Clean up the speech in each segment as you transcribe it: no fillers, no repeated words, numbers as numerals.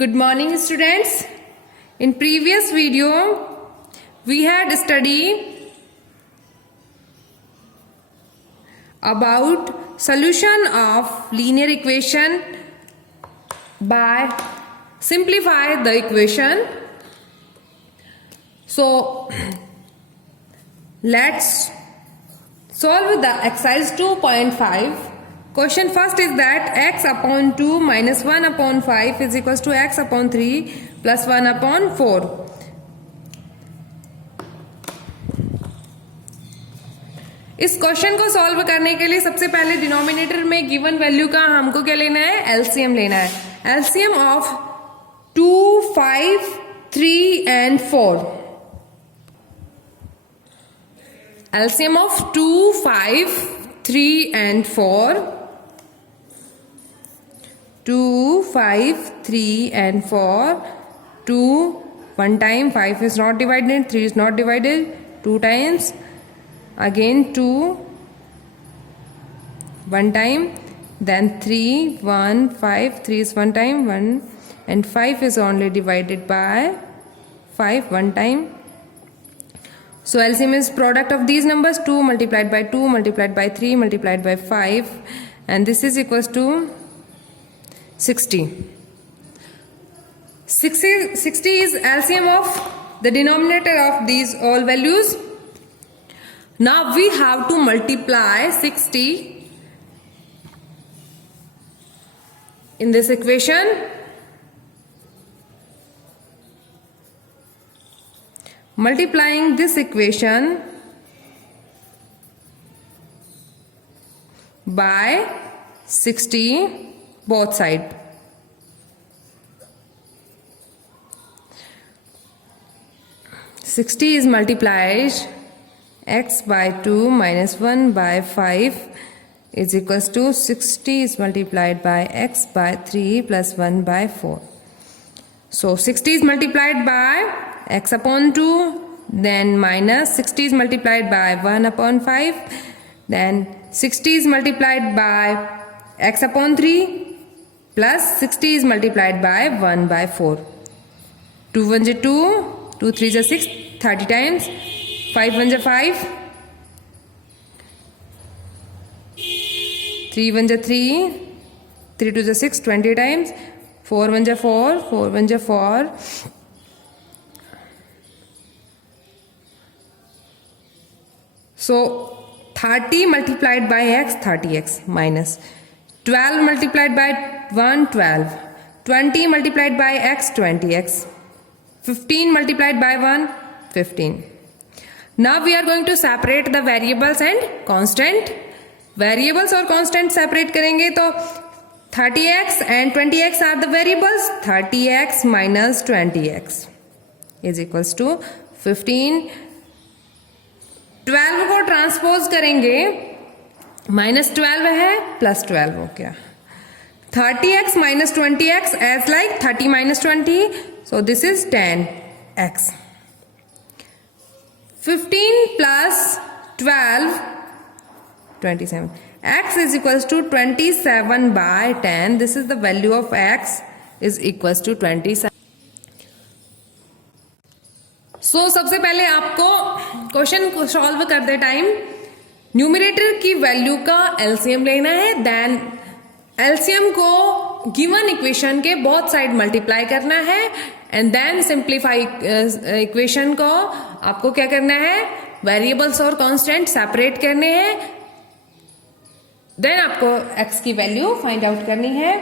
Good morning, students. In previous video, we had studied about solution of linear equation by simplify the equation. So, let's solve the exercise 2.5. Question first is that x upon 2 minus 1 upon 5 is equals to x upon 3 plus 1 upon 4. इस question को solve करने के लिए सबसे पहले denominator में given value का हमको क्या लेना है, एलसीएम लेना है. LCM of 2, 5, 3 and 4. LCM of 2, 5, 3 and 4. 2, 5, 3 and 4. 2, 1 time, 5 is not divided, 3 is not divided, 2 times. Again 2, 1 time. Then 3, 1, 5, 3 is 1 time, 1 and 5 is only divided by 5, 1 time. So LCM is product of these numbers, 2 multiplied by 2 multiplied by 3 multiplied by 5, and this is equals to 60. 60 is LCM of the denominator of these all values. Now we have to multiply 60 in this equation. Multiplying this equation by 60 both sides. Sixty is multiplied x by 2 minus 1 by 5 is equals to 60 is multiplied by x by 3 plus 1 by 4. So 60 is multiplied by x upon 2, then minus 60 is multiplied by 1 upon 5, then 60 is multiplied by x upon 3, plus 60 is multiplied by 1 by 4. 2 1 is 2, 2 3 is 6, 30 times, 5 1 is 5, 3 1 is 3, 3 2 is 6, 20 times, 4 1 is 4, 4 1 is 4. So 30 multiplied by x, 30x, minus 12 multiplied by 1, 12, 20 multiplied by x, 20x, 15 multiplied by 1, 15. Now we are going to separate the variables and constant. Variables और constant separate करेंगे तो 30x and 20x are the variables. 30x minus 20x is equals to 15. 12 को transpose करेंगे, minus 12 है plus 12 हो गया. 30x minus 20x as like 30 minus 20, so this is 10x. 15 plus 12, 27. X is equals to 27 by 10. This is the value of x is equals to 27. So सबसे पहले आपको question को solve करते time numerator की value का LCM लेना है. Then LCM को गिवन इक्वेशन के बोथ साइड मल्टीप्लाई करना है एंड देन सिंप्लीफाई इक्वेशन को आपको क्या करना है, वेरिएबल्स और कांस्टेंट सेपरेट करने हैं. देन आपको एक्स की वैल्यू फाइंड आउट करनी है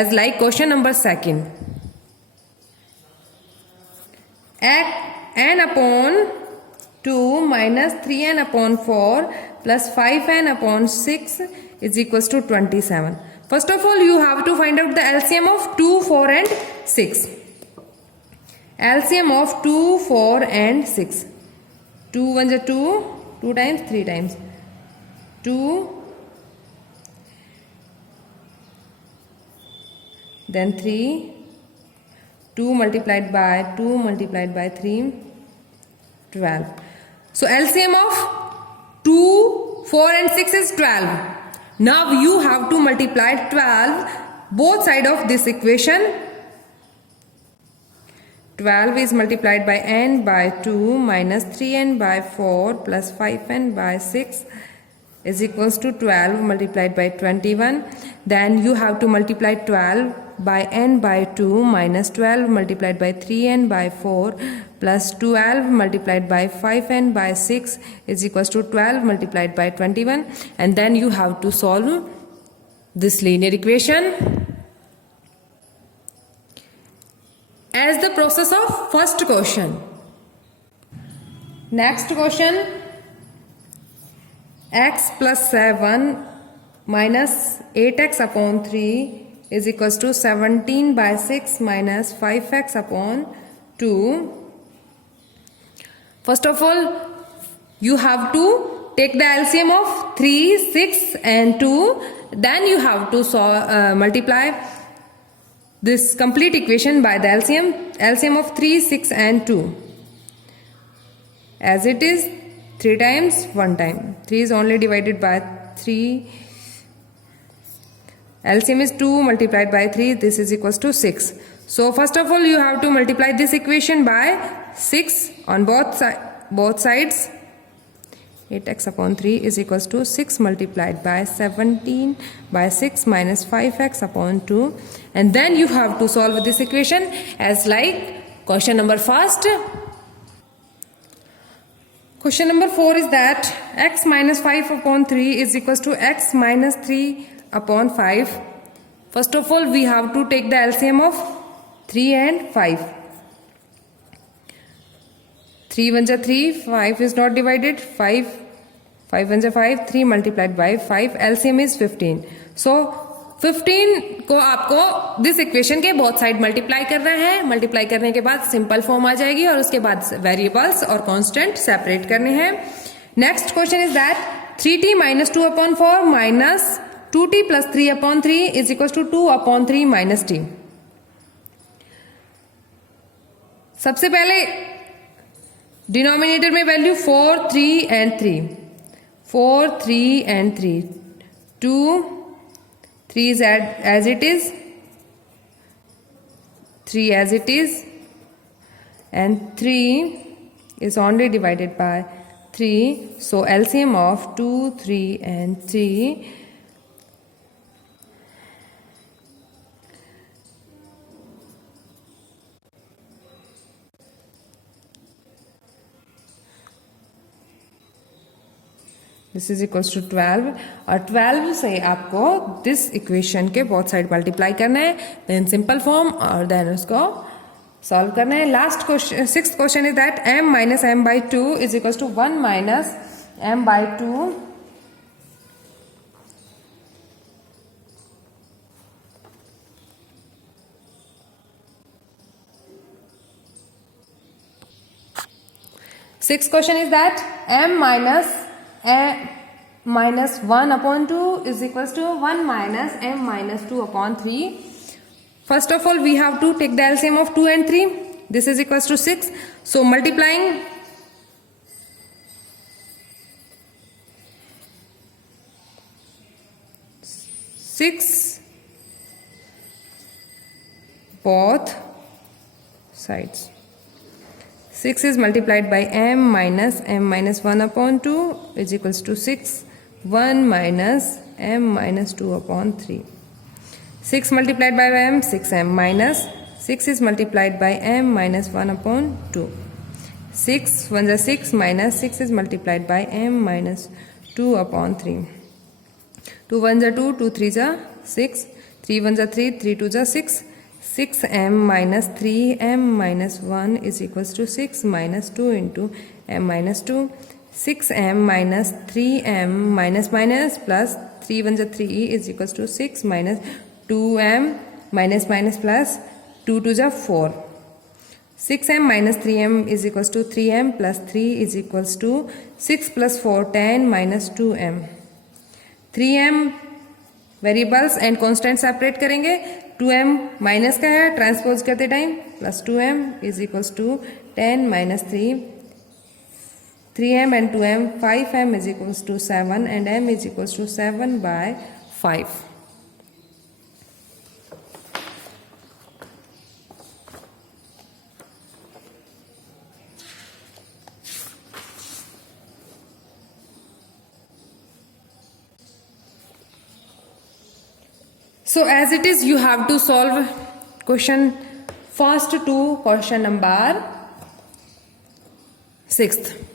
as like question number second. n upon 2 minus 3n upon 4 plus 5n upon 6 is equals to 27. First of all, you have to find out the LCM of 2, 4 and 6. LCM of 2, 4 and 6. 2 1 is 2, 2 times, 3 times. 2, then 3, 2 multiplied by 2 multiplied by 3, 12. So LCM of 2, 4 and 6 is 12. Now you have to multiply 12 both sides of this equation 12 is multiplied by n by 2 minus 3n by 4 plus 5n by 6 is equals to 12 multiplied by 21. Then you have to multiply 12 by n by 2 minus 12 multiplied by 3n by 4 plus 12 multiplied by 5n by 6 is equals to 12 multiplied by 21. And then you have to solve this linear equation as the process of first question. Next question, x plus 7 minus 8x upon 3 is equals to 17 by 6 minus 5x upon 2. First of all, you have to take the LCM of 3, 6 and 2. Then you have to multiply this complete equation by the LCM of 3, 6 and 2. As it is 3 times 1 time. 3 is only divided by 3. LCM is 2 multiplied by 3. This is equals to 6. So first of all you have to multiply this equation by 6 on both sides. 8x upon 3 is equals to 6 multiplied by 17 by 6 minus 5x upon 2. And then you have to solve this equation as like question number first. Question number 4 is that x minus 5 upon 3 is equals to x minus 3 upon 5. First of all, we have to take the LCM of 3 and 5. 3 1 is 3, 5 is not divided, 5 1 is 5, 3 multiplied by 5, LCM is 15. So 15 को आपको this equation के both side multiply करना है. Multiply करने के बाद simple form आ जाएगी और उसके बाद वेरिएबल्स और कांस्टेंट सेपरेट करने हैं. Next question is that 3t minus 2 upon 4 minus 2t plus 3 upon 3 is equal to 2 upon 3 minus t. सबसे पहले डिनोमिनेटर में value 4, 3 and 3. 4, 3 and 3. 2, 3 is as it is. 3 as it is. And 3 is only divided by 3. So LCM of 2, 3 and 3. This is equals to 12 और 12 से आपको this equation के both side multiply करना है, then simple form और then उसको solve करना है. Last question, sixth question is that m minus m by 2 is equals to 1 minus m by 2. Sixth question is that m minus 1 upon 2 is equals to 1 minus m minus 2 upon 3. First of all, we have to take the LCM of 2 and 3. This is equals to 6. So multiplying both sides. 6 is multiplied by m minus 1 upon 2 is equals to 6. 1 minus m minus 2 upon 3. 6 multiplied by m, 6m minus 6 is multiplied by m minus 1 upon 2. 6 1 is 6 minus 6 is multiplied by m minus 2 upon 3. 2 1 is 2, 2 3 is 6, 3 1 is 3, 3 2 is 6. 6m minus 3m minus 1 is equals to 6 minus 2 into m minus 2. 6m minus 3m minus minus plus 3 1 is 3 is equals to 6 minus 2m minus minus plus 2 2 is 4. 6m minus 3m is equals to 3m plus 3 is equals to 6 plus 4 10 minus 2m. 3m variables and constant separate करेंगे. 2m माइनस का है, transpose करते time plus 2m is equals to 10 minus 3. 3m and 2m, 5m is equals to 7 and m is equals to 7 by 5. So as it is, you have to solve question first to question number 6th.